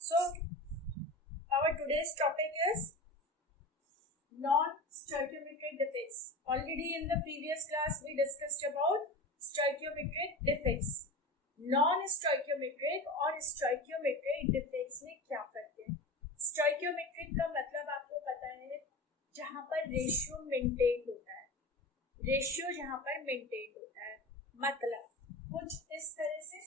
So, our today's topic is non-stoichiometric defects. Already in the previous class we discussed about stoichiometric defects. Non-stoichiometric और stoichiometric defects में क्या फर्क है? Stoichiometric का मतलब आपको पता है जहाँ पर रेशियो मेंटेन होता है, रेशियो जहाँ पर मेंटेन होता है, मतलब कुछ इस तरह से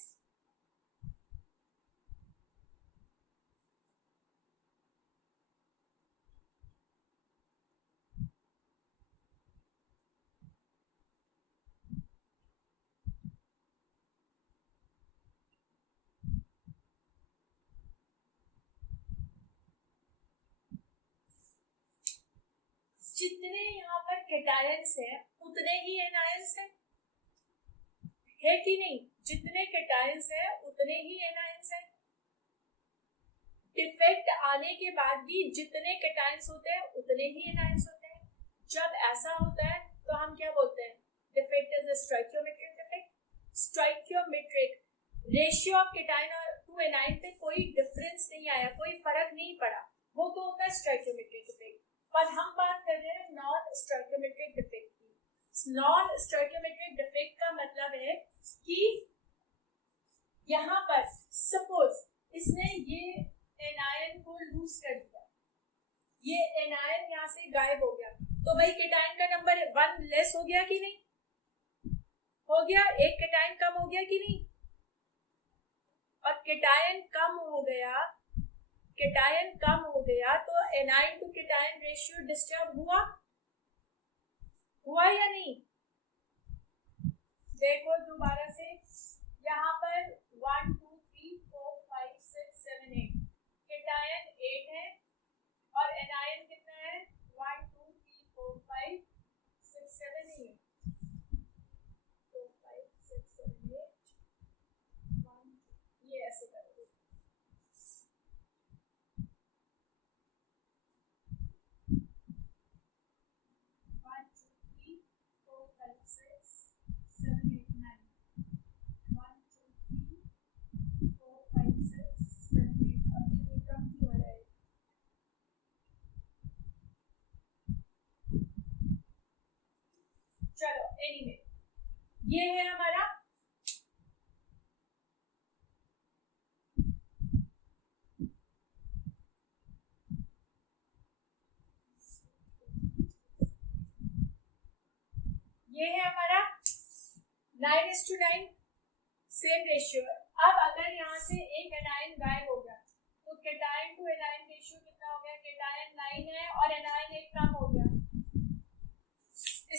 जितने यहाँ पर कैटायंस है उतने ही एनायंस है कि नहीं? जितने कैटायंस है उतने ही एनायंस है। डिफेक्ट आने के बाद भी जितने कैटायंस होते हैं उतने ही एनायंस होते हैं। जब ऐसा होता है तो हम क्या बोलते हैं? Defect is a stoichiometric defect. Stoichiometric ratio of cation to anion पे कोई डिफरेंस नहीं आया, कोई फर्क नहीं पड़ा, वो तो होता है स्टोइकियोमेट्रिक डिफेक्ट। पर हम बात कर रहे हैं नॉन स्टोइकियोमेट्रिक डिफेक्ट की। नॉन स्टोइकियोमेट्रिक डिफेक्ट का मतलब है कि यहाँ पर सपोज इसने ये एनायन को लूज कर दिया, ये एनायन यहाँ से गायब हो गया, तो भाई कैटायन का नंबर 1 लेस हो गया कि नहीं? हो गया, एक कैटायन कम हो गया कि नहीं? और कैटायन कम हो गया, कैटायन कम हो गया तो anion to cation ratio disturb हुआ या नहीं? देखो दोबारा से, यहाँ पर 1 2 3 4 5 6 7 8 कैटायन 8 है और एनायन कितना है? 1 2 3 4 5 6 7 8 4 5 6 7 8 1 ये ऐसे करोगे। चलो एनीवे, ये है हमारा ये है हमारा 9:9 सेम रेशियो। अब अगर यहाँ से एक एनायन गायब हो गया तो कैटायन टू एनायन रेशियो कितना हो गया? कैटायन 9 है और एनायन 1 कम हो गया।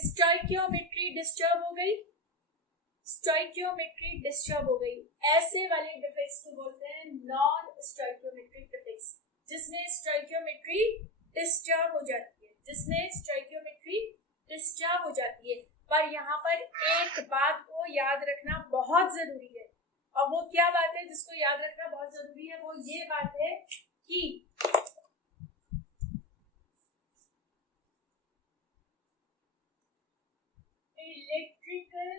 स्टोइकियोमेट्री डिस्टर्ब हो गई, स्टोइकियोमेट्री डिस्टर्ब हो गई। ऐसे वाले डिफेक्ट्स को बोलते हैं नॉन स्टोइकियोमेट्रिक डिफेक्ट्स, जिसमें स्टोइकियोमेट्री डिस्टर्ब हो जाती है, जिसमें स्टोइकियोमेट्री डिस्टर्ब हो जाती है। पर यहाँ पर एक बात को याद रखना बहुत जरूरी है, और वो क्या बात है जिसको याद रखना बहुत जरूरी है? वो ये बात है कि इलेक्ट्रिकल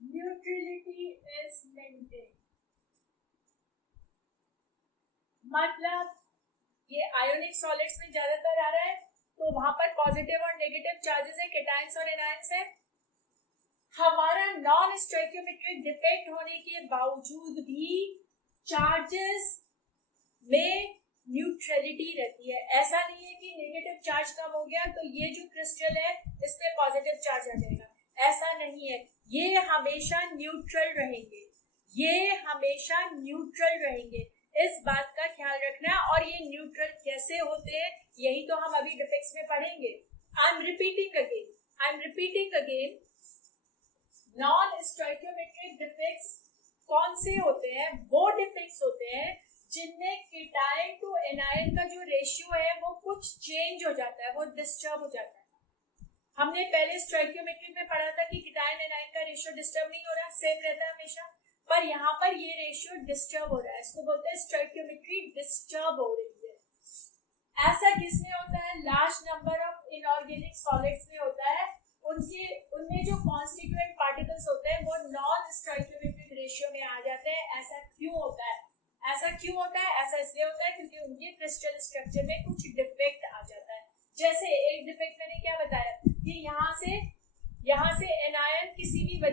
न्यूट्रलिटी इज मेंटेन। मतलब ये आयोनिक सॉलिड्स में ज्यादातर आ रहा है, तो वहां पर पॉजिटिव और नेगेटिव चार्जेस है, कैटायंस और एनायंस है। हमारा नॉन स्टोइकियोमेट्रिक डिफेक्ट होने के बावजूद भी चार्जेस में न्यूट्रलिटी रहती है। ऐसा नहीं है कि नेगेटिव चार्ज कम हो गया तो ये जो क्रिस्टल है इस पे पॉजिटिव चार्ज आ जाएगा, ऐसा नहीं है। ये हमेशा न्यूट्रल रहेंगे, ये हमेशा न्यूट्रल रहेंगे, इस बात का ख्याल रखना। और ये न्यूट्रल कैसे होते हैं यही तो हम अभी डिफेक्ट्स में पढ़ेंगे। I am repeating again, non stoichiometric defects कौन से होते हैं? वो डिफेक्ट्स होते हैं जिनमें कैटायन टू एनायन का जो रेशियो है वो कुछ चेंज हो जाता है, वो डिस्टर्ब हो जाता है। हमने पहले स्टोइकियोमेट्रिक में पढ़ा था कि कैटायन एनायन का रेशियो डिस्टर्ब नहीं हो रहा, सेम रहता है हमेशा, पर यहाँ पर ये रेशियो डिस्टर्ब हो रहा है, इसको बोलते हैं स्टोइकियोमेट्री डिस्टर्ब हो रही है। ऐसा किसमें होता है? Large number of inorganic solids में होता है। उनमें जो कॉन्स्टिट्यूएंट पार्टिकल्स होते हैं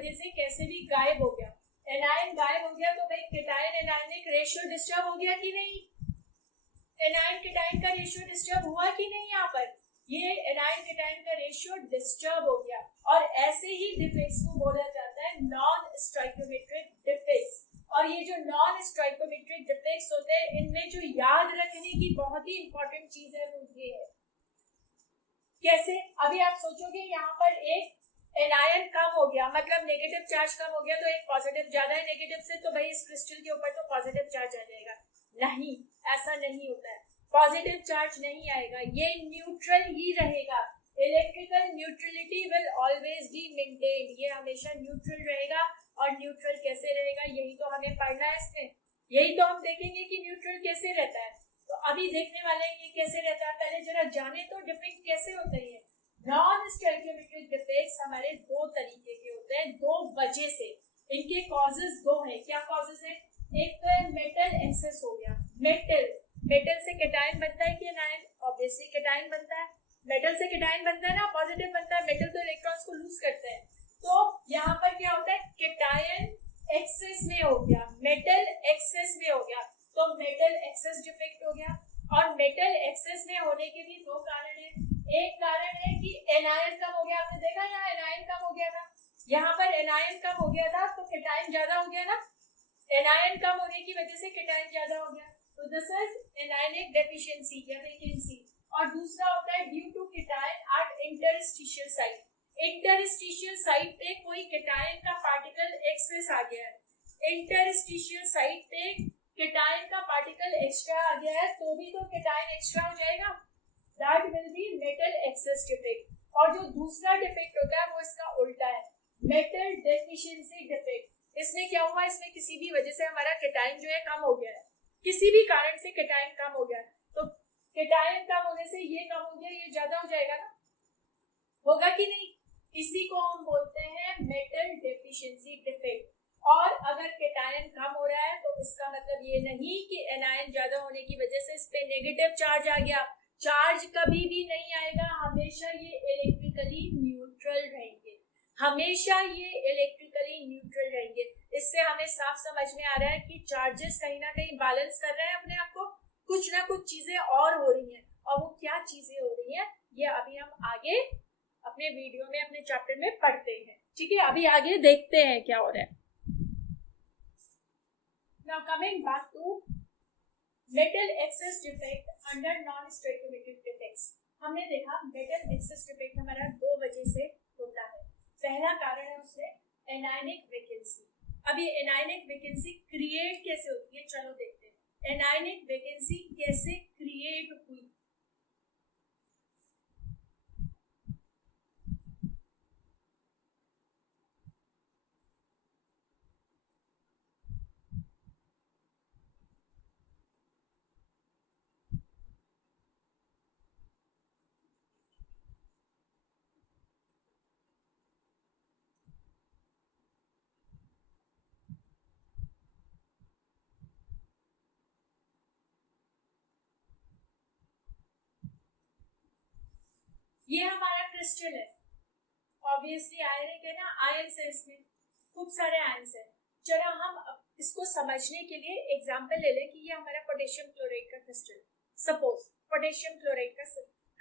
वजह से कैसे भी गायब हो गया, एनायन गायब हो गया, तो भाई केटायन एनायनिक रेशियो डिस्टर्ब हो गया कि नहीं, एनायन केटायन का रेशियो डिस्टर्ब हुआ कि नहीं, यहाँ पर ये एनायन केटायन का रेशियो डिस्टर्ब हो गया। और ऐसे ही डिफेक्ट्स को बोला जाता है नॉन स्टोइकियोमेट्रिक डिफेक्ट्स। और ये जो नॉन स्टोइकियोमेट्रिक डिफेक्ट्स होते हैं, इनमें जो याद रखने की बहुत ही इंपॉर्टेंट चीज है वो ये है। कैसे? अभी आप सोचोगे यहाँ पर एक एनायन कम हो गया, मतलब नेगेटिव चार्ज कम हो गया, तो एक पॉजिटिव ज्यादा है नेगेटिव से, तो भाई इस क्रिस्टल के ऊपर तो पॉजिटिव चार्ज आ जाएगा। नहीं, ऐसा नहीं होता है, पॉजिटिव चार्ज नहीं आएगा, ये न्यूट्रल ही रहेगा। Electrical neutrality will always be maintained, ये हमेशा न्यूट्रल रहेगा। और न्यूट्रल कैसे रहेगा, यही तो हमें पढ़ना है इसमें, यही तो हम देखेंगे कि न्यूट्रल कैसे रहता है। तो अभी देखने वाले हैं ये कैसे रहता है, पहले जरा जाने तो डिफेक्ट कैसे होते हैं। नॉन स्टोइकियोमेट्रिक डिफेक्ट्स हमारे दो तरीके के होते हैं, दो वजह से, इनके कॉजेस दो हैं। क्या कॉजेस हैं? एक तो है मेटल एक्सेस हो गया, मेटल से केटायन बनता है कि एनायन, ऑब्वियसली केटायन बनता है, मेटल से केटायन बनता है ना, पॉजिटिव बनता है, मेटल तो इलेक्ट्रॉन्स को लूज करते हैं। तो यहाँ पर क्या होता है, केटायन एक्सेस में हो गया, मेटल एक्सेस में हो गया, तो मेटल एक्सेस डिफेक्ट हो गया। और मेटल एक्सेस में होने के भी दो कारण है। एक कारण है कि एनायन कम हो गया, आपने देखा यहाँ एनायन कम हो गया था, यहाँ पर एनायन कम हो गया था तो केटायन ज्यादा हो गया ना, एनायन कम होने की वजह से केटायन ज्यादा हो गया, तो दिस इज एनायनिक डेफिशिएंसी या वैकेंसी। और दूसरा होता है due to cation at interstitial site, interstitial site पे कोई केटायन का पार्टिकल एक्सेस आ गया है, इंटरस्टिशियल साइट पे केटायन का पार्टिकल एक्स्ट्रा आ गया है, तो भी तो केटायन एक्स्ट्रा हो जाएगा, that will be metal excess defect. और जो दूसरा डिफेक्ट होता है वो इसका उल्टा है, मेटल डेफिशिएंसी डिफेक्ट। इसमें क्या हुआ, इसमें किसी भी वजह से हमारा केटायन जो है कम हो गया है, किसी भी कारण से केटायन कम हो गया, तो केटायन कम होने से ये कम हो गया, ये ज्यादा हो जाएगा ना, होगा कि नहीं, इसी को हम बोलते हैं मेटल डेफिशिएंसी डिफेक्ट। और अगर केटायन कम हो रहा है तो इसका मतलब ये नहीं कि एनायन ज्यादा होने की वजह से इस पे नेगेटिव चार्ज आ गया, चार्ज कभी भी नहीं आएगा, हमेशा ये इलेक्ट्रिकली न्यूट्रल रहेंगे, हमेशा ये इलेक्ट्रिकली न्यूट्रल रहेंगे। इससे हमें साफ समझ में आ रहा है कि चार्जेस कहीं ना कहीं बैलेंस कर रहे हैं अपने आप को, कुछ ना कुछ चीजें और हो रही हैं, और वो क्या चीजें हो रही हैं ये अभी हम आगे अपने वीडियो में, अपने चैप्टर में पढ़ते हैं, ठीक है, अभी आगे देखते हैं क्या हो रहा है। Now coming back to metal excess defect under non-stoichiometric defects, हमने देखा मेटल एक्सेस डिफेक्ट हमारा दो वजह से होता है। पहला कारण है उसमें एनायनिक वैकेंसी। अब ये एनायनिक वैकेंसी क्रिएट कैसे होती है, चलो देखते हैं एनायनिक वैकेंसी कैसे क्रिएट हुई। ये हमारा क्रिस्टल है, ऑब्वियसली आयनिक है ना, आयंस है, इसमें खूब सारे आयंस है। चलो हम इसको समझने के लिए एग्जांपल ले लें कि ये हमारा पोटेशियम क्लोराइड का क्रिस्टल, सपोज पोटेशियम क्लोराइड का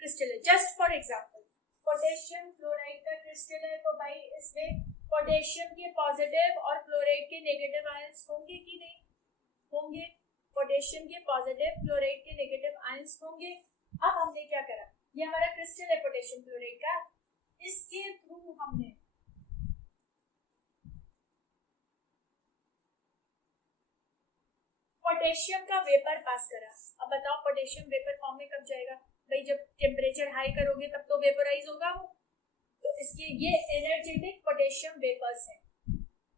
क्रिस्टल है, just for example potassium chloride का क्रिस्टल है, तो भाई इसमें पोटेशियम के पॉजिटिव और क्लोराइड के नेगेटिव आयंस होंगे कि नहीं होंगे, पोटेशियम के पॉजिटिव क्लोराइड के नेगेटिव आयंस होंगे। अब हमने क्या करा, ये हमारा क्रिस्टल है पोटेशियम क्लोराइड का, इसके थ्रू हमने पोटेशियम का वेपर पास करा। अब बताओ पोटेशियम वेपर फॉर्म में कब जाएगा, भाई जब टेम्परेचर हाई करोगे तब तो वेपराइज होगा वो, तो इसके ये एनर्जेटिक पोटेशियम वेपर्स हैं।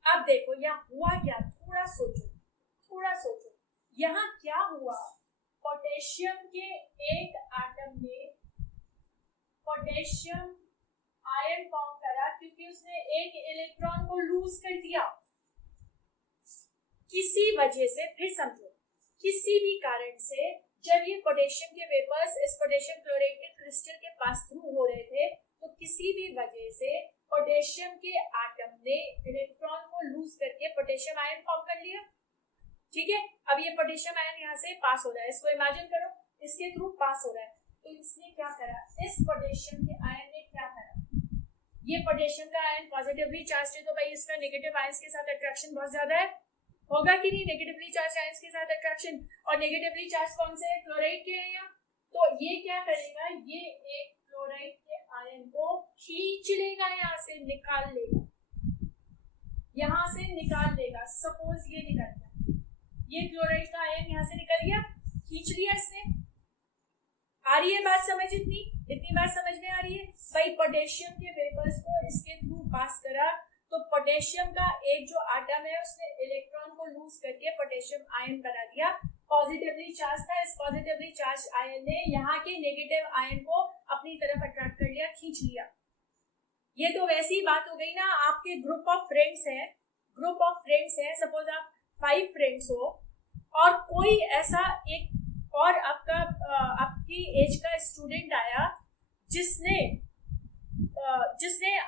अब देखो यहाँ हुआ क्या, थोड़ा सोचो यहाँ क्या हुआ, पोटेशियम के एक एटम में पोटेशियम आयन फॉर्म करा क्योंकि उसने एक इलेक्ट्रॉन को लूज कर दिया किसी वजह से। फिर समझो, किसी भी कारण से जब ये पोटेशियम के वेपर्स इस पोटेशियम क्लोराइड के क्रिस्टल के पास थ्रू हो रहे थे, तो किसी भी वजह से पोटेशियम के एटम ने इलेक्ट्रॉन को लूज करके पोटेशियम आयन फॉर्म कर लिया। ठीक है, अब ये पोटेशियम आयन यहाँ से पास हो रहा है, इसको इमेजिन करो, इसके थ्रू पास हो रहा है। तो इसने क्या करा, इस पोटेशियम के आयन ने क्या करा, ये पोटेशियम का आयन पॉजिटिवली चार्ज है, तो भाई इसका नेगेटिव आयंस के साथ अट्रैक्शन बहुत ज्यादा है, होगा कि नहीं, नेगेटिवली चार्ज आयंस के साथ अट्रैक्शन। और नेगेटिवली चार्ज कौन से है, क्लोराइड के हैं यहाँ। तो ये क्या करेगा, ये एक क्लोराइड के आयन को खींच लेगा, यहाँ से निकाल लेगा, यहाँ से निकाल लेगा। सपोज ये निकल गया, ये क्लोराइड का आयन यहाँ से निकल गया, खींच लिया इसने। आ रही है बात समझ, इतनी बात समझ में आ रही है भाई। पोटेशियम के वेपर्स को इसके थ्रू पास करा, तो पोटेशियम का एक जो एटम है उसने इलेक्ट्रॉन को लूज करके पोटेशियम आयन बना दिया, पॉजिटिवली चार्ज था। इस पॉजिटिवली चार्ज आयन ने यहाँ के नेगेटिव आयन को अपनी तरफ अट्रैक्ट कर लिया, खींच लिया। ये तो वैसी बात हो गई ना, आपके ग्रुप ऑफ फ्रेंड्स हैं, सपोज आप 5 फ्रेंड्स हो और कोई ऐसा एक और आपकी एज का स्टूडेंट आया जिसने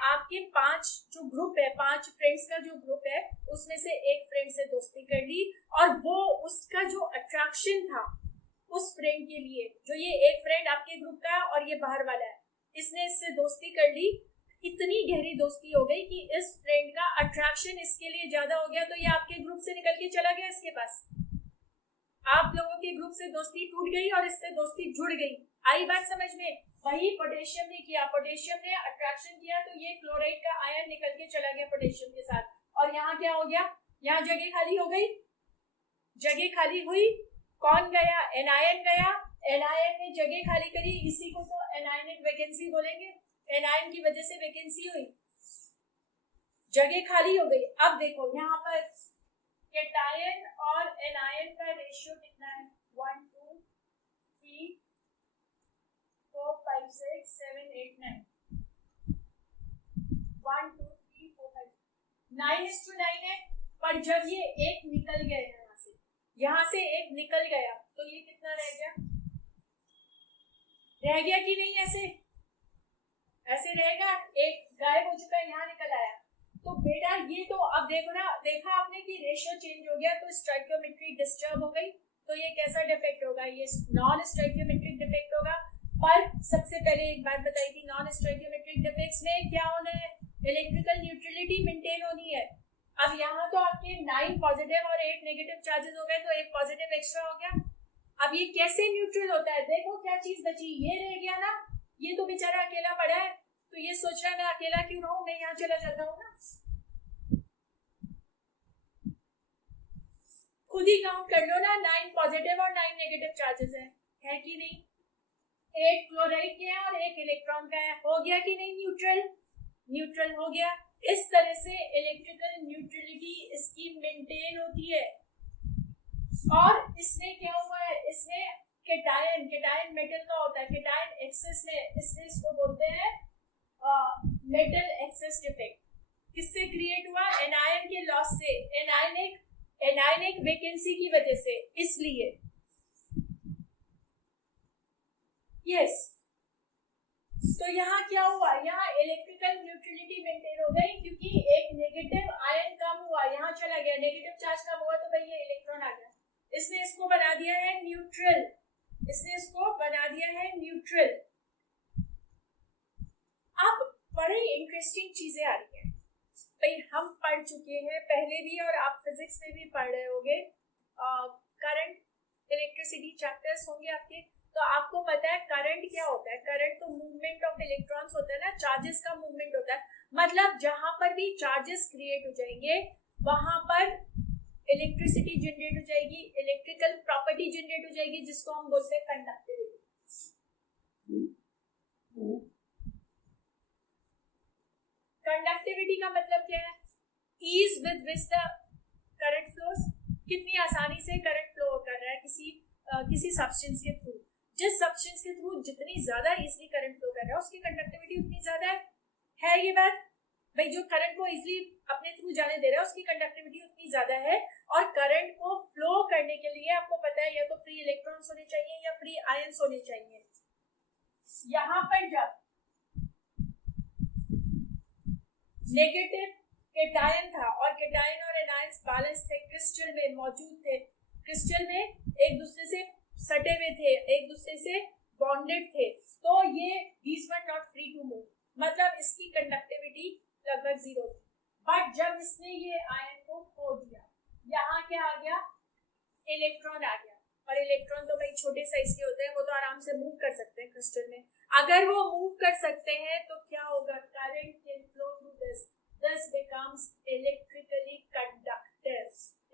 आपके 5 जो ग्रुप है, 5 फ्रेंड्स का जो ग्रुप है, उसमें से एक फ्रेंड से दोस्ती कर ली, और वो उसका जो अट्रैक्शन था उस फ्रेंड के लिए, जो ये एक फ्रेंड आपके ग्रुप का है और ये बाहर वाला है, इसने इससे दोस्ती कर ली, इतनी गहरी दोस्ती हो गई कि इस फ्रेंड का अट्रैक्शन इसके लिए ज्यादा हो गया, तो ये आपके ग्रुप से निकल के चला गया इसके पास। आप लोगों के ग्रुप से दोस्ती टूट गई और इससे दोस्ती जुड़ गई। आई बात समझ में? वही पोटेशियम ने किया, पोटेशियम ने अट्रैक्शन किया, तो ये क्लोराइड का आयन निकल के चला गया पोटेशियम के साथ, और यहाँ क्या हो गया, यहाँ जगह खाली हो गई। जगह खाली हुई, कौन गया, एनायन गया, एनायन ने जगह खाली करी, इसी को तो एनायनिक वैकेंसी बोलेंगे। एनायन की वजह से वैकेंसी हुई, जगह खाली हो गई। अब देखो यहाँ पर कैटायन और एनायन का रेशियो कितना है, 1 2 3 4 5 6 7 8 9, 1 2 3 4 5 9:9 है। पर जब ये एक निकल गया यहाँ से एक निकल गया, तो ये कितना रह गया कि नहीं, ऐसे रहेगा, एक गायब हो चुका है, यहाँ निकल आया। तो बेटा ये तो अब देखो ना, देखा आपने कि रेशियो चेंज हो गया, तो स्टोइकियोमेट्री डिस्टर्ब हो गई, तो ये कैसा डिफेक्ट होगा, ये नॉन स्टोइकियोमेट्रिक डिफेक्ट होगा। पर सबसे पहले एक बात बताई थी, नॉन स्टोइकियोमेट्रिक डिफेक्ट्स में क्या होना है, इलेक्ट्रिकल न्यूट्रलिटी मेंटेन होनी है। अब यहाँ तो आपके 9 पॉजिटिव और 8 नेगेटिव चार्जेस हो गए, तो एक पॉजिटिव एक्स्ट्रा हो गया। अब ये कैसे न्यूट्रल होता है, देखो क्या चीज बची, ये रह गया ना, ये तो बेचारा अकेला पड़ा है, तो ये सोच रहा है मैं अकेला क्यों रहूं, मैं यहाँ चला जाता हूँ ना। खुद ही काउंट कर लो ना, 9 पॉजिटिव और 9 नेगेटिव चार्जेस है कि नहीं, 8 क्लोराइड के हैं और 1 इलेक्ट्रॉन का है, हो गया कि नहीं न्यूट्रल हो गया। इस तरह से इलेक्ट्रिकल न्यूट्रलिटी इसकी मेंटेन होती है। और इसमें क्या हुआ है, इसमें कैटायन मेटल का होता है, कैटायन एक्सेस में, इसलिए इसको बोलते हैं मेटल एक्सेस डिफेक्ट। किससे क्रिएट हुआ, एनायन के लॉस से, एनायनिक वैकेंसी की वजह से, इसलिए यस। तो यहाँ क्या हुआ, यहाँ इलेक्ट्रिकल न्यूट्रलिटी मेंटेन हो गई, क्योंकि एक नेगेटिव आयन कम हुआ, यहाँ चला गया, नेगेटिव चार्ज कम हुआ, तो भाई ये इलेक्ट्रॉन आ गया, इसने इसको बना दिया है न्यूट्रल। अब बड़ी इंटरेस्टिंग चीजें आ रही है भाई, हम पढ़ चुके हैं पहले भी, और आप फिजिक्स में भी पढ़ रहे होंगे, करंट इलेक्ट्रिसिटी चैप्टर्स होंगे आपके, तो आपको पता है करंट क्या होता है। करंट तो मूवमेंट ऑफ इलेक्ट्रॉन्स होता है ना, चार्जेस का मूवमेंट होता है, मतलब जहां पर भी चार्जेस क्रिएट हो जाएंगे वहां पर इलेक्ट्रिसिटी जनरेट हो जाएगी, इलेक्ट्रिकल प्रॉपर्टी जनरेट हो जाएगी, जिसको हम बोलते हैं कंडक्टिविटी। कंडक्टिविटी का मतलब क्या है, ease with which the current flows, कितनी आसानी से करंट फ्लो कर रहा है किसी सब्सटेंस के थ्रू। जिस सब्सटेंस के थ्रू जितनी ज्यादा इजीली करंट फ्लो कर रहा है, उसकी कंडक्टिविटी उतनी ज्यादा है ये बात भाई। जो करंट को इजीली अपने थ्रू जाने दे रहा है, उसकी कंडक्टिविटी उतनी ज्यादा है। और करंट को फ्लो करने के लिए आपको पता है, या तो फ्री इलेक्ट्रॉन्स होने चाहिए या फ्री आयंस होने चाहिए। यहाँ पर जब नेगेटिव केटायन था और केटायन और एनायंस बैलेंस थे, क्रिस्टल में मौजूद थे, क्रिस्टल में एक दूसरे से सटे हुए थे, एक दूसरे से बॉन्डेड थे, तो ये these were not free to move, मतलब इसकी कंडक्टिविटी लगभग जीरो थी। बट जब इसने ये आयन को खो दिया, यहाँ क्या आ गया, इलेक्ट्रॉन आ गया, और इलेक्ट्रॉन तो भाई छोटे साइज के होते हैं, वो तो आराम से मूव कर सकते हैं क्रिस्टल में। अगर वो मूव कर सकते हैं तो क्या होगा, current can flow through this becomes electrically conductive,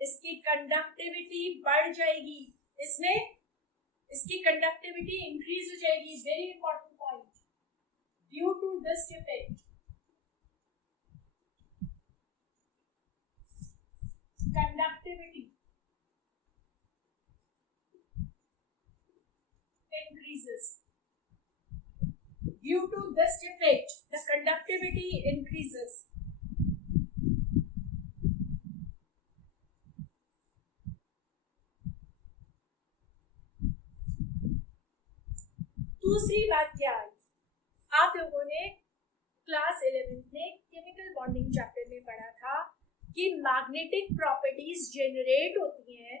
इसकी कंडक्टिविटी बढ़ जाएगी, इसमें इसकी कंडक्टिविटी इंक्रीज हो जाएगी। Very important point, due to this effect conductivity increases. Due to this effect, the conductivity increases. दूसरी बात क्या आई, आप लोगों ने क्लास 11th में केमिकल बॉन्डिंग चैप्टर में पढ़ा था कि मैग्नेटिक प्रॉपर्टीज जनरेट होती हैं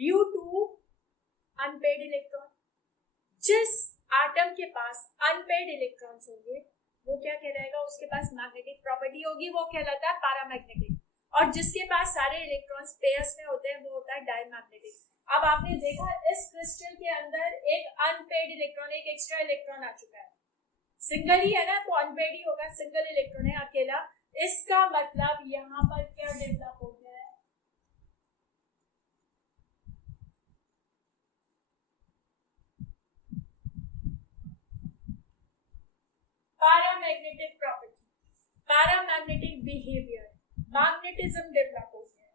ड्यू टू अनपेड इलेक्ट्रॉन। जिस एटम के पास अनपेड इलेक्ट्रॉन्स होंगे वो क्या कहलाएगा, उसके पास मैग्नेटिक प्रॉपर्टी होगी, वो कहलाता है पैरामैग्नेटिक, और जिसके पास सारे इलेक्ट्रॉन्स पेयर्स में होते हैं वो होता है डायमैग्नेटिक। अब आपने देखा इस क्रिस्टल के अंदर एक अनपेड इलेक्ट्रॉन, एक एक्स्ट्रा इलेक्ट्रॉन आ चुका है, सिंगल ही है ना तो अनपेड ही होगा, सिंगल इलेक्ट्रॉन है अकेला, इसका मतलब यहाँ पर क्या डेवलप हो गया है, paramagnetic property, paramagnetic behaviour, magnetism develop हो गया है।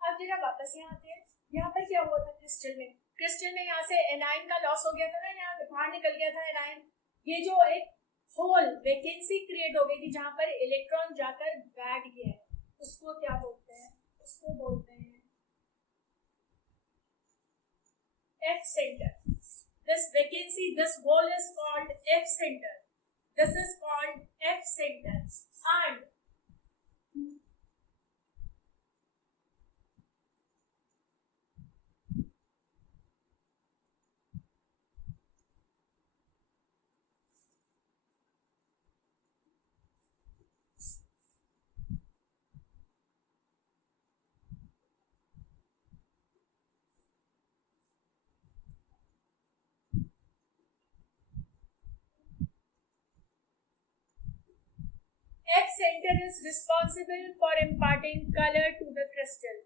अब जरा वापस यहाँ आते हैं, यहाँ पर क्या हुआ था क्रिस्टल में, क्रिस्टल में यहाँ से एनाइन का लॉस हो गया था ना, यहाँ बाहर निकल गया था एनाइन, ये जो एक होल वैकेंसी क्रिएट हो गई थी जहाँ पर इलेक्ट्रॉन जाकर बैठ गया है, उसको क्या बोलते हैं, उसको बोलते हैं F center. This vacancy, this hole is called F center. This is called F center. And F center is responsible for imparting color to the crystal.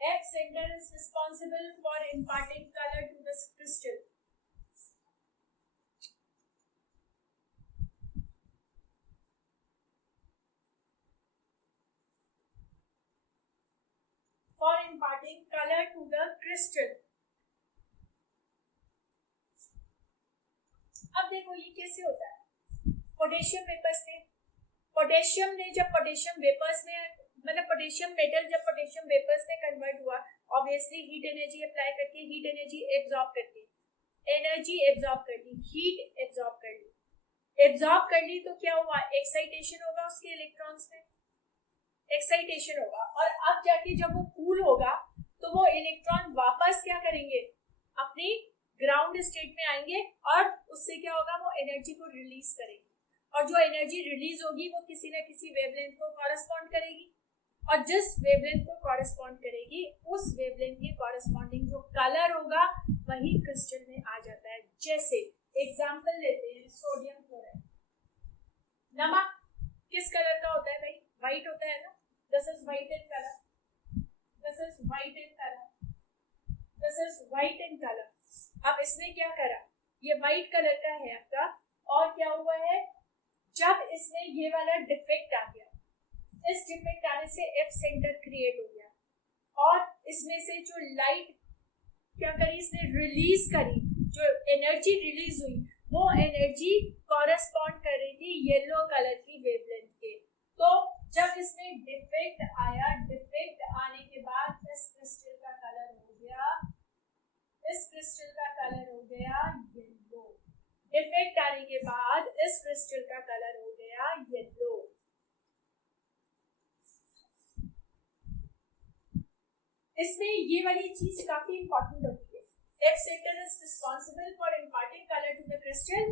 F center is responsible for imparting color to the crystal. For imparting color to the crystal. अब देखो ये कैसे होता है, potassium vapours ने, potassium ने जब potassium vapours में, मतलब पोटेशियम मेटल जब पोटेशियम वेपर्स में कन्वर्ट हुआ, ऑब्वियसली हीट एनर्जी अप्लाई करके हीट एनर्जी एब्जॉर्ब करती, एनर्जी एब्जॉर्ब कर ली, हीट एब्जॉर्ब कर ली, एब्जॉर्ब कर ली तो क्या हुआ, एक्साइटेशन होगा उसके इलेक्ट्रॉन्स में, एक्साइटेशन होगा, और अब जाके जब वो कूल होगा तो वो इलेक्ट्रॉन वापस क्या करेंगे, अपनी ग्राउंड स्टेट में आएंगे और उससे क्या होगा, वो एनर्जी को रिलीज करेंगे, और जो एनर्जी रिलीज होगी वो किसी ना किसी वेवलेंथ को कॉरेस्पॉन्ड करेगी, और जिस वेवलेंथ को कॉरेस्पॉन्ड करेगी उस वेवलेंथ के कॉरेस्पॉन्डिंग जो कलर होगा वही क्रिस्टल में आ जाता है। जैसे एग्जांपल लेते हैं सोडियम क्लोराइड, नमक किस कलर का होता है भाई, व्हाइट होता है ना, this is white in colour, this is white in colour, this is white in colour. अब इसने क्या करा, ये व्हाइट कलर का है आपका, और क्या हुआ है, जब इसमें ये वाला डिफेक्ट आ गया, इस डिफेक्ट आने से एफ सेंटर क्रिएट हो गया, और इसमें से जो लाइट क्या करी, इसने रिलीज करी, जो एनर्जी रिलीज हुई वो एनर्जी कॉरेस्पॉन्ड कर रही थी येलो कलर की वेवलेंथ के। तो जब इसमें डिफेक्ट आया, डिफेक्ट आने के बाद इस क्रिस्टल का कलर हो गया, इस क्रिस्टल का कलर हो गया येलो। डिफेक्ट आने के बाद इस क्रिस्टल का कलर हो गया येलो। इसमें ये वाली चीज काफी इंपॉर्टेंट होती है। If Saturn is responsible for imparting color to the crystal,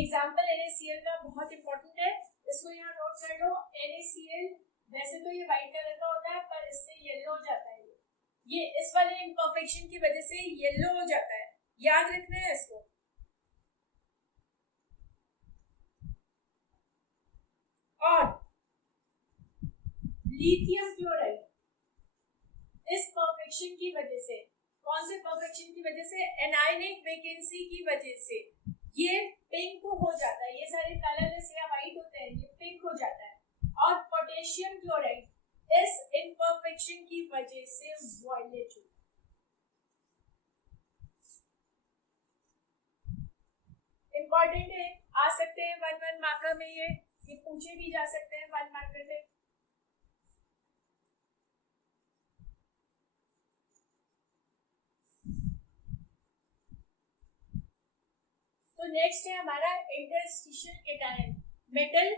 example NaCl का बहुत इंपॉर्टेंट है, इसको यहाँ नोट कर लो। NaCl वैसे तो ये व्हाइट कलर का होता है, पर इससे येलो हो जाता है। ये इस वाले इम्परफेक्शन की वजह से येलो हो जाता है, याद रखना है इसको। और लिथियम क्लोराइड इस परफेक्शन की वजह से, कौन से परफेक्शन की वजह से? एनायनिक वैकेंसी की वजह से ये पिंक हो जाता है। ये सारे कलरलेस या व्हाइट होते हैं, ये पिंक हो जाता है। और पोटेशियम क्लोराइड इस इम्परफेक्शन की वजह से वॉयलेट होता है। इंपॉर्टेंट है, आ सकते हैं 1 मार्कर में, ये पूछे भी जा सकते हैं 1 मार्कर में। तो नेक्स्ट है हमारा interstitial cation. Metal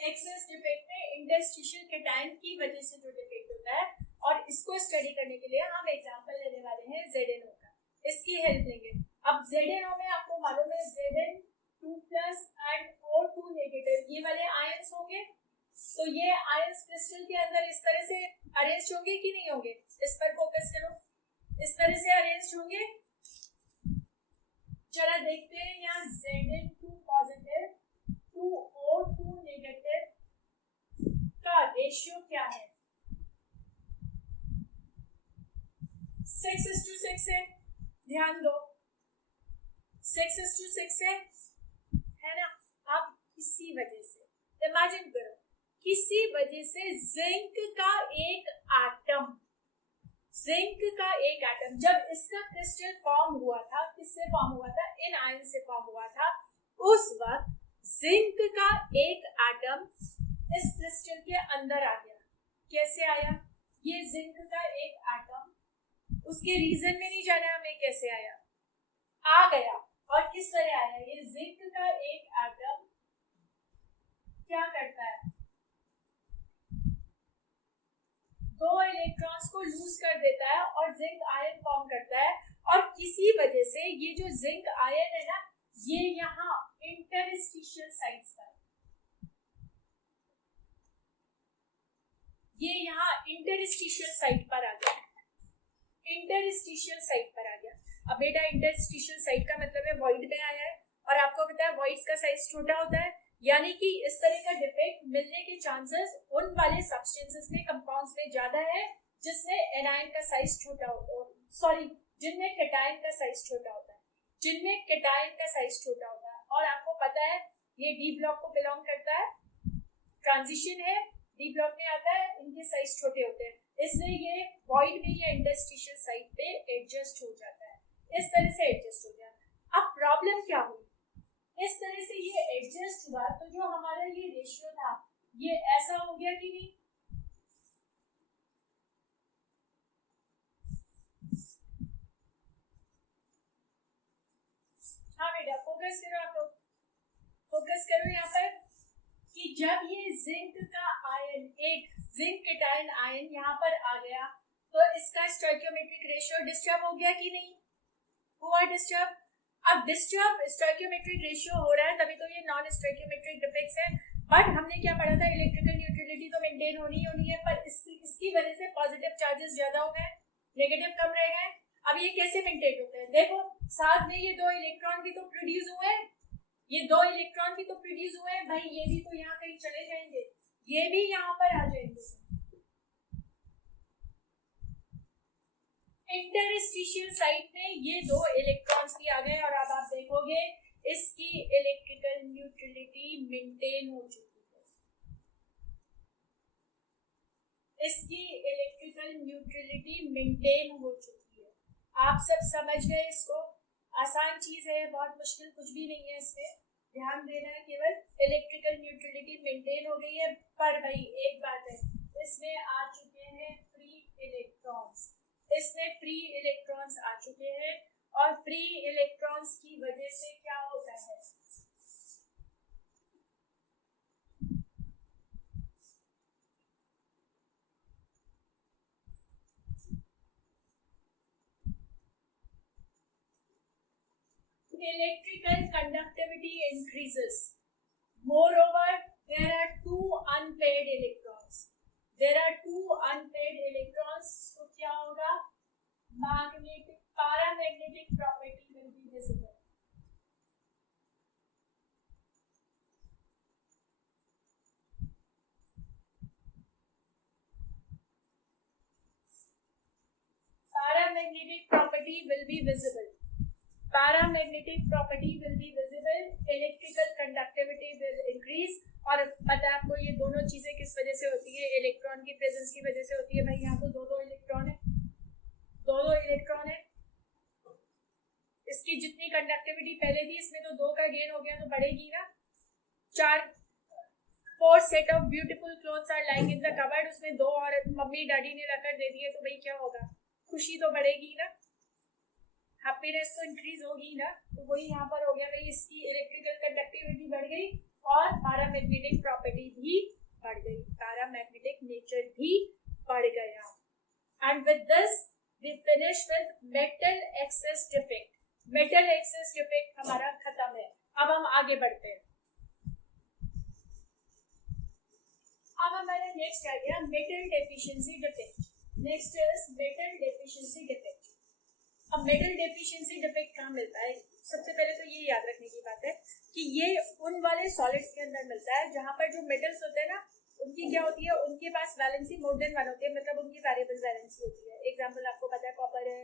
excess defect में इंटरस्टिशियल केटायन की वजह से जो डिफेक्ट होता है, और इसको स्टडी करने के लिए हम एग्जांपल लेने वाले हैं ZnO का, इसकी हेल्प लेंगे। अब ZnO में आपको मालूम है Zn2+ एंड O2 नेगेटिव, ये वाले आयंस होंगे। तो ये आयंस क्रिस्टल के अंदर इस तरह से अरेंज होंगे कि नहीं होंगे? इस पर फोकस करो, इस तरह से अरेंज होंगे। चला देखते हैं यहाँ Zn2 positive to O2 negative का रेशियो क्या है। 6:6 है, ध्यान दो, 6:6 है ना। अब किसी वजह से इमेजिन करो, किसी वजह से जिंक का एक एटम, जब इसका क्रिस्टल फॉर्म हुआ था, किससे फॉर्म हुआ था? इन आयन से फॉर्म हुआ था। उस वक्त जिंक का एक एटम इस क्रिस्टल के अंदर आ गया। कैसे आया? ये जिंक का एक एटम, उसके रीजन में नहीं जाना हमें, कैसे आया, आ गया। और किस तरह आया? ये जिंक का एक एटम क्या करता है? 2 इलेक्ट्रॉन्स को लूज कर देता है और जिंक आयन फॉर्म करता है। और किसी वजह से ये जो जिंक आयन है ना, ये यहाँ इंटरस्टिशियल साइट्स पर, ये यहाँ इंटरस्टिशियल साइट पर आ गया, इंटरस्टिशियल साइट पर आ गया। अब बेटा इंटरस्टिशियल साइट का मतलब है वॉइड में आया है, और आपको पता है वॉइड्स का साइज छोटा होता है, यानी कि इस तरह का डिफेक्ट मिलने के चांसेस उन वाले सब्सटेंसेस में, कंपाउंड्स में ज्यादा है जिसमें एनायन का साइज छोटा होता है, सॉरी जिनमें कैटायन का साइज छोटा होता है, जिनमें कैटायन का साइज छोटा होता है। और आपको पता है ये डी ब्लॉक को बिलोंग करता है, ट्रांजिशन है, डी ब्लॉक में आता है, इनके साइज छोटे होते हैं, इसलिए ये वॉइड में या इंटरस्टिशियल साइट पे एडजस्ट हो जाता है, इस तरह से एडजस्ट हो जाता है। अब प्रॉब्लम क्या हुई? इस तरह से ये एडजस्ट हुआ तो जो हमारा ये रेशियो था ये ऐसा हो गया कि नहीं? हाँ बेटा फोकस करो, आप लोग फोकस करो यहाँ पर कि जब ये जिंक का आयन, एक जिंक कैटायन आयन यहाँ पर आ गया तो इसका स्टोइकियोमेट्रिक रेशियो डिस्टर्ब हो गया कि नहीं हुआ? डिस्टर्ब। अब डिस्टर्ब स्टोइकियोमेट्रिक रेशियो हो रहा है, तभी तो ये नॉन स्टोइकियोमेट्रिक डिफेक्ट्स है। बट हमने क्या पढ़ा था? इलेक्ट्रिकल न्यूट्रलिटी तो मेंटेन होनी है, पर इसकी वजह से पॉजिटिव चार्जेस ज्यादा हो गए, नेगेटिव कम रह गए। अब ये कैसे मेंटेन होते हैं? देखो साथ में ये 2 इलेक्ट्रॉन भी तो प्रोड्यूस हुए, ये 2 इलेक्ट्रॉन भी तो प्रोड्यूस हुए हैं भाई, ये भी तो यहाँ कहीं चले जाएंगे, ये भी यहाँ पर आ जाएंगे। इंटरस्टिशियल साइट में ये 2 इलेक्ट्रॉन्स भी आ गए, और अब आप देखोगे इसकी इलेक्ट्रिकल न्यूट्रलिटी मेंटेन हो चुकी है, इसकी इलेक्ट्रिकल न्यूट्रलिटी मेंटेन हो चुकी है। आप सब समझ गए इसको? आसान चीज है, बहुत मुश्किल कुछ भी नहीं है इसमें, ध्यान देना है केवल इलेक्ट्रिकल न्यूट्रलिटी मेंटेन हो गई है। पर भाई एक बात है, इसमें आ चुके हैं फ्री इलेक्ट्रॉन्स, इसमें फ्री इलेक्ट्रॉन्स आ चुके हैं और फ्री इलेक्ट्रॉन्स की वजह से क्या होता है, electrical conductivity increases. Moreover, there are two unpaired electrons. There are two unpaired electrons. तो क्या होगा, magnetic paramagnetic property will be visible. Paramagnetic property will be visible. Paramagnetic property will be visible. Electrical conductivity will increase. और पता है आपको ये दोनों चीजें किस वजह से होती है, इलेक्ट्रॉन की प्रेजेंस की वजह से होती है। भाई यहाँ तो दो इलेक्ट्रॉन है, दो इलेक्ट्रॉन है, इसकी जितनी कंडक्टिविटी पहले थी इसमें तो 2 का गेन हो गया, तो बढ़ेगी ना। 4 set of beautiful clothes are lying in the cupboard, उसमें 2 और मम्मी डैडी ने रखकर दे दिए, तो भाई क्या होगा, खुशी तो बढ़ेगी ना, हैप्पीनेस तो इंक्रीज होगी ना। तो वही यहाँ पर हो गया भाई, इसकी इलेक्ट्रिकल कंडक्टिविटी बढ़ गई और पैरामैग्नेटिक प्रॉपर्टी भी बढ़ गई, पैरामैग्नेटिक नेचर भी बढ़ गया। And with this we finish with metal excess defect. Metal excess defect हमारा खत्म है। अब हम आगे बढ़ते हैं। अब हमारा नेक्स्ट आ गया metal deficiency defect. Next is metal deficiency defect. अब मेटल डेफिशिएंसी डिफेक्ट कहाँ मिलता है, सबसे पहले तो ये याद रखने की बात है कि ये उन वाले सॉलिड्स के अंदर मिलता है जहां पर जो मेटल्स होते हैं ना, उनकी क्या होती है, उनके पास वैलेंसी मोर देन 1 होती है, मतलब उनकी वेरिएबल वैलेंसी होती है। एग्जांपल आपको पता है, कॉपर है,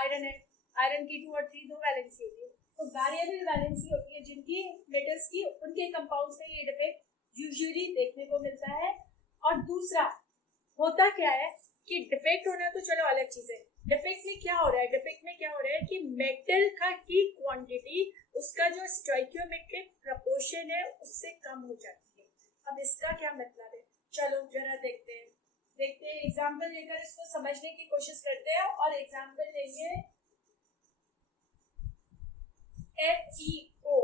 आयरन है, आयरन की 2 और 3 दो वैलेंसी होती है, तो वेरिएबल वैलेंसी होती है जिनकी मेटल्स की, उनके कंपाउंड्स में ये डिफेक्ट यूजुअली देखने को मिलता है। और दूसरा होता क्या है कि डिफेक्ट होना तो चलो अलग चीज है, डिफेक्ट में क्या हो रहा है, डिफेक्ट में क्या हो रहा है कि मेटल का की क्वांटिटी, उसका जो स्टोइकियोमेट्रिक प्रपोर्शन है उससे कम हो जाती है। अब इसका क्या मतलब है, चलो जरा देखते हैं एग्जांपल लेकर इसको समझने की कोशिश करते हैं। और एग्जांपल लेंगे FeO।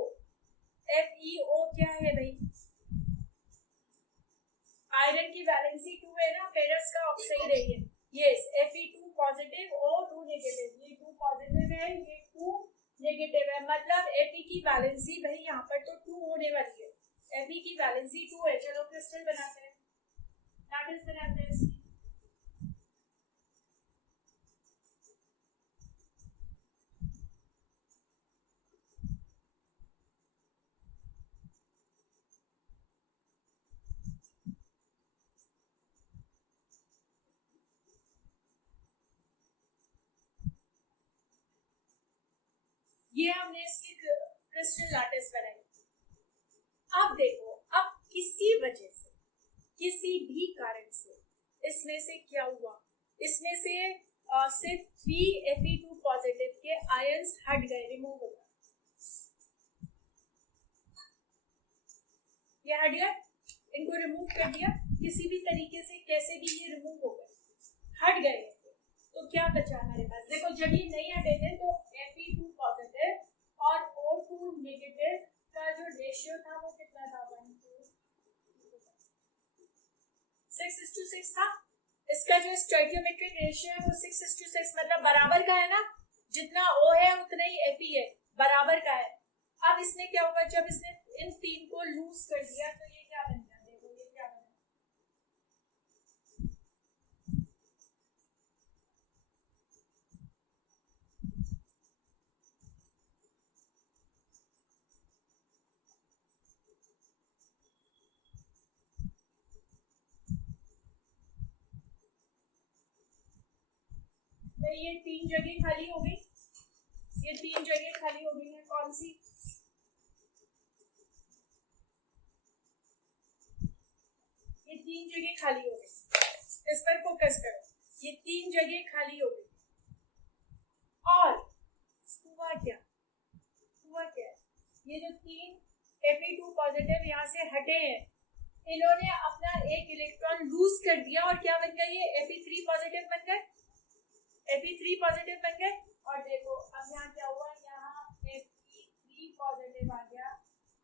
FeO क्या है भाई, आयरन की वैलेंसी 2 है ना, फेरस का ऑक्साइड है ये, yes, Fe2 positive O2 negative, ये 2 पॉजिटिव है, ये 2 नेगेटिव है, मतलब Fe की वैलेंसी भाई यहाँ पर तो 2 होने वाली है, Fe की वैलेंसी 2 है। चलो क्रिस्टल बनाते हैं, पैटर्न्स बनाते हैं इसकी। ये हमने इसकी क्रिस्टल लैटिस बनाई। अब देखो, अब किसी वजह से, किसी भी कारण से इसमें से क्या हुआ, इसमें से सिर्फ 3 Fe2 पॉजिटिव के आयंस हट गए, रिमूव हो गए, ये हट गया, इनको रिमूव कर दिया किसी भी तरीके से, कैसे भी ये रिमूव हो गए, हट गए। तो क्या बचा हमारे पास, देखो जब ये नहीं हटे थे तो Fe2 पॉजिटिव और O2 नेगेटिव का जो रेशियो था वो कितना था, 6:6 था। इसका जो स्टोइकियोमेट्रिक रेशियो है वो 6:6, मतलब बराबर का है ना, जितना O है उतना ही Fe है, बराबर का है। अब इसने क्या हुआ, जब इसने इन 3 को लूज कर दिया तो ये क्या बन गया, देखो ये क्या बना, तो ये 3 जगह खाली हो गई, ये 3 जगह खाली हो गई है, कौन सी, ये 3 जगह खाली हो गई, इस पर फोकस करो, ये 3 जगह खाली हो गई। और हुआ क्या, ये जो 3 Fe2 पॉजिटिव यहाँ से हटे हैं, इन्होंने अपना एक इलेक्ट्रॉन लूज कर दिया और क्या बन गया, ये Fe3 पॉजिटिव बन गए, Fe3 पॉजिटिव बन गए। और देखो अब यहाँ क्या हुआ, यहाँ Fe3 पॉजिटिव आ गया,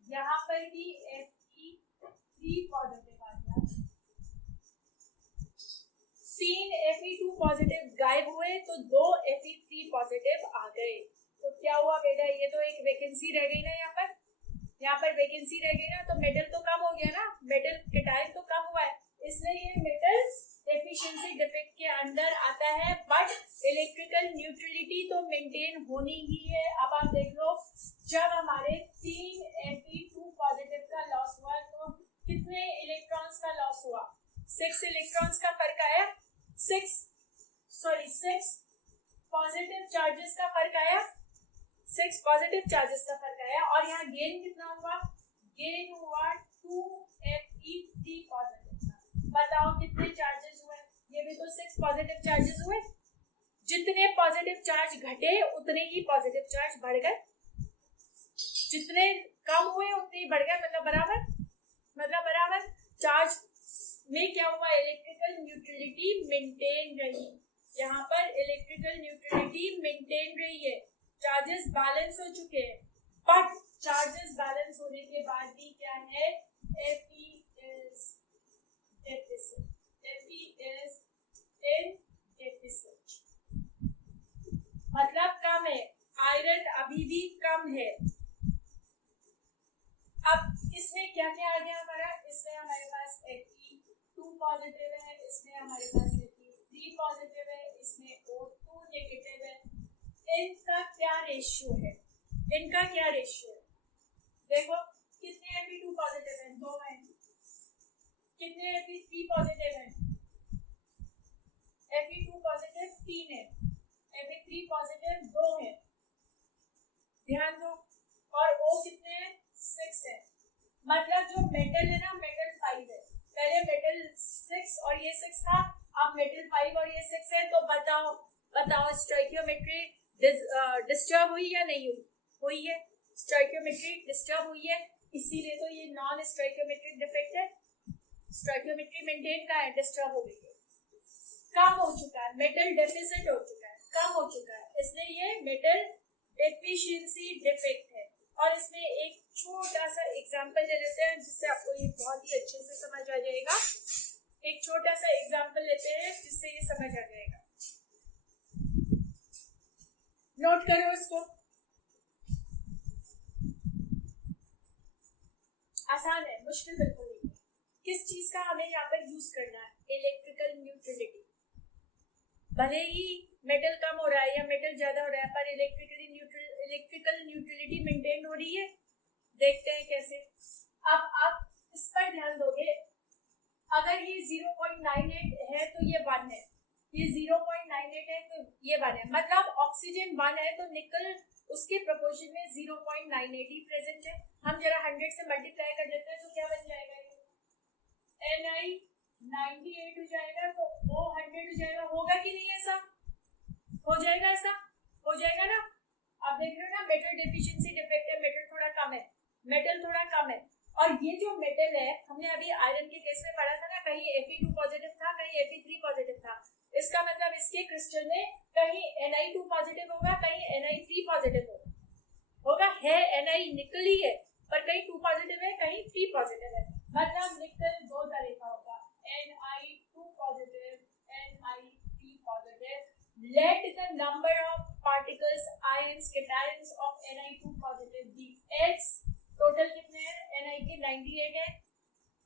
यहाँ पर भी Fe3 पॉजिटिव आ गया, 3 Fe2 पॉजिटिव गायब हुए तो 2 Fe3 पॉजिटिव आ गए। तो क्या हुआ बेटा, ये तो एक वैकेंसी रह गई ना, यहाँ पर वैकेंसी रह गई ना, तो मेटल तो कम हो गया ना, मेटल केटायन तो कम हुआ है, इसलिए ये मेटल एफिशिएंसी डिफेक्ट के अंदर आता है, बट इलेक्ट्रिकल न्यूट्रलिटी तो मेंटेन होनी ही है। अब आप देख लो, जब हमारे 3 Fe2 पॉजिटिव का लॉस हुआ तो कितने इलेक्ट्रॉन्स का लॉस हुआ, 6 इलेक्ट्रॉन्स का फर्क आया, 6 पॉजिटिव चार्जेस का फर्क आया, 6 पॉजिटिव चार्जेस का फर्क आया। और यहाँ गेन कितना हुआ, गेन हुआ 2 Fe3 पॉजिटिव का। बताओ कितने चार्जेस हुए, ये भी तो 6 पॉजिटिव चार्जेस हुए, जितने पॉजिटिव चार्ज घटे उतने ही पॉजिटिव चार्ज बढ़ गए, जितने कम हुए उतने ही बढ़ गए, मतलब बराबर चार्ज में क्या हुआ, इलेक्ट्रिकल न्यूट्रलिटी मेंटेन रही, यहाँ पर इलेक्ट्रिकल न्यूट्रलिटी मेंटेन रही है, चार्जेस बैलेंस हो चुके हैं। बट चार्जेस बैलेंस होने के बाद भी क्या है, Fe is deficit, Fe is in deficit, मतलब कम है, आयरन अभी भी कम है। अब इसमें क्या क्या आ गया हमारा, इसमें हमारे पास Fe2 पॉजिटिव है, इसमें हमारे पास Fe3 पॉजिटिव है, इसमें O2 नेगेटिव है। इनका क्या रेशियो है, देखो कितने Fe2 पॉजिटिव है, 2 है, कितने Fe3 पॉजिटिव है, Fe2 पॉजिटिव 3 है, Fe3 पॉजिटिव 2 है, ध्यान दो। और O कितने हैं, 6 है, मतलब जो मेटल है ना, मेटल 5 है, पहले मेटल 6 और ये 6 था, अब मेटल 5 और ये 6 है। तो बताओ स्टोइकियोमेट्री डिस्टर्ब हुई या नहीं हुई है, स्टोइकियोमेट्री डिस्टर्ब हुई है, इसीलिए तो ये नॉन स्टोइकियोमेट्रिक डिफेक्ट है। स्टोइकियोमेट्री मेंटेन का है, डिस्टर्ब हो गई है, कम हो चुका है, मेटल डेफिसिट हो चुका है, कम हो चुका है, इसलिए ये मेटल एफिशिएंसी डिफेक्ट है। और इसमें एक छोटा सा एग्जांपल ले लेते हैं जिससे आपको ये बहुत ही अच्छे से समझ आ जाएगा। एक छोटा सा एग्जांपल लेते हैं जिससे ये समझ आ जाएगा, नोट करो इसको, आसान है, मुश्किल बिल्कुल नहीं है। किस चीज का हमें यहाँ पर यूज करना है, इलेक्ट्रिकल न्यूट्रलिटी। भले ही मेटल कम हो रहा है या मेटल ज्यादा हो रहा है, पर इलेक्ट्रिकल न्यूट्रलिटी मेंटेन हो रही है। देखते हैं कैसे। अब आप इस पर ध्यान दोगे, अगर ये 0.98 है तो ये 1 है, ये 0.98 है तो ये 1 है, मतलब ऑक्सीजन 1 है तो निकल उसके प्रोपोर्शन में 0.98 ही प्रेजेंट है। हम जरा 100 से मल्टीप्लाई कर लेते हैं तो क्या बन जाएगा, ये Ni 98 हो जाएगा, तो O 100 हो जाएगा। होगा कि नहीं, ऐसा हो जाएगा, ऐसा हो जाएगा ना। आप देख रहे हो ना, मेटल डेफिशिएंसी डिफेक्ट है, मेटल थोड़ा कम है, और ये जो मेटल है, हमने अभी आयरन के केस में पढ़ा था ना, कहीं Fe2 पॉजिटिव था, कहीं Fe3 पॉजिटिव था। इसका मतलब इसके क्रिस्टल में कहीं Ni2 पॉजिटिव होगा, कहीं Ni3 पॉजिटिव होगा, है Ni निकल ही है, पर कहीं 2 पॉजिटिव है, कहीं 3 पॉजिटिव है, मतलब निकल दो तरह का होगा, Ni2 positive, Ni3 positive. Let the number of particles, ions, cations of Ni2 positive be X. Total कितने हैं, Ni के 98 है,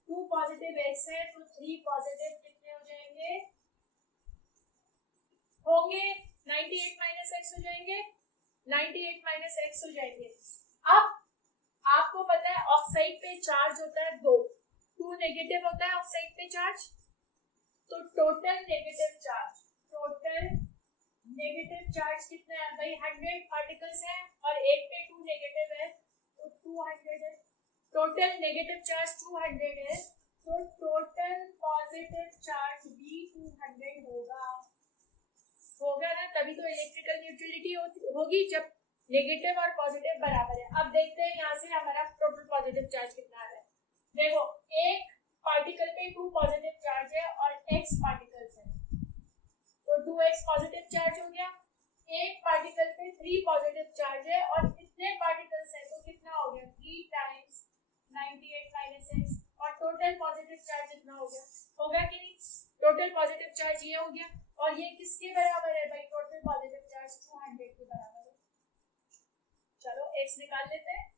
2 पॉजिटिव X है, तो 3 पॉजिटिव कितने हो जाएंगे, होंगे 98 माइनस X हो जाएंगे, 98 माइनस X हो जाएंगे। अब आपको पता है ऑक्साइड पे चार्ज होता है 2 नेगेटिव होता है ऑक्साइड पे चार्ज, तो टोटल नेगेटिव चार्ज कितना है भाई, 100 पार्टिकल्स हैं और एक पे 2 नेगेटिव है, तो 200 है। टोटल नेगेटिव चार्ज 200 है, तो टोटल पॉजिटिव चार्ज भी 200 होगा ना, तभी तो इलेक्ट्रिकल न्यूट्रलिटी होगी। जब नेगेटिव और पॉजिटिव बराबर है। अब देखते हैं यहाँ से हमारा टोटल पॉजिटिव चार्ज कितना आ रहा है। देखो एक पार्टिकल पे 2 पॉजिटिव चार्ज है और x पार्टिकल्स है, तो 2x पॉजिटिव चार्ज हो गया। एक पार्टिकल पे 3 पॉजिटिव चार्ज है और कितने पार्टिकल्स है, तो कितना हो गया 3 टाइम्स 98 माइनस x, और टोटल पॉजिटिव चार्ज कितना हो गया, होगा कि नहीं? टोटल पॉजिटिव चार्ज ये हो गया, और ये किसके बराबर है भाई, टोटल पॉजिटिव चार्ज 200 के बराबर है। चलो x निकाल लेते हैं।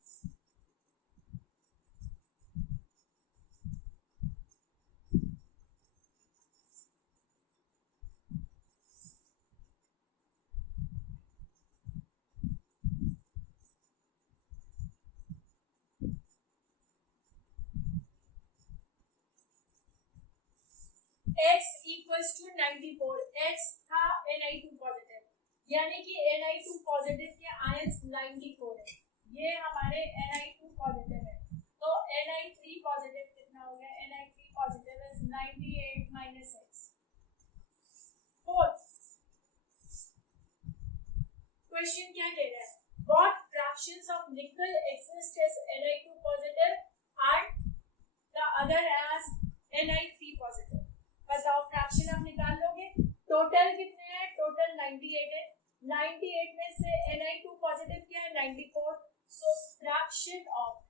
x इक्वल्स टू 94, x था Na2 पॉजिटिव, यानी कि Na2 पॉजिटिव के आयंस 94 है, ये हमारे Na2 पॉजिटिव है। तो Na3 पॉजिटिव कितना हो गया, Na3 positive is 98 minus x। Fourth question क्या कह रहा है, what fractions of nickel exist as Na2 positive and the other as Na3 positive. बताओ फ्रैक्शन आप निकाल लोगे, टोटल कितने हैं, टोटल 98 है, 98 में से Na2 पॉजिटिव क्या है 94, so fraction of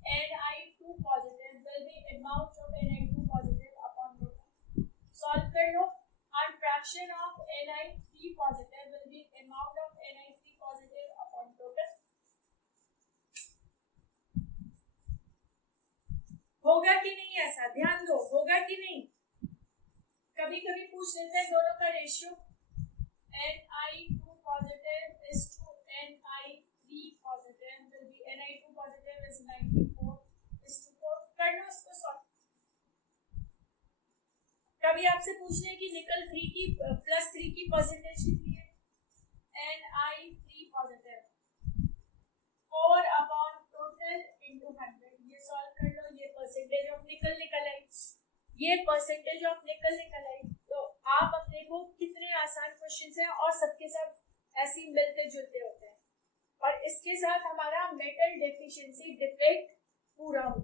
Na2 positive will be amount of Na2 positive upon total. Solve कर लो, and fraction of Na3 positive will be amount of Na3 positive upon total. होगा कि नहीं, ऐसा ध्यान दो, होगा कि नहीं? कभी कभी पूछ लेते हैं दोनों का ratio, Na2 positive is to Na3 positive will be Na2 positive is 94 is to 4। कर लो इसको सॉल्व। कभी आपसे पूछ ले कि निकल 3 की प्लस 3 की परसेंटेज कितनी है, Ni3 positive 4 upon total into 100, ये सॉल्व कर लो, ये परसेंटेज ऑफ निकल निकल आई, ये परसेंटेज ऑफ निकल निकल आई। तो आप अब देखो कितने आसान क्वेश्चंस हैं और सबके सब ऐसे ही मिलते जुलते होते हैं, और इसके साथ हमारा मेटल डेफिशिएंसी डिफेक्ट पूरा हो।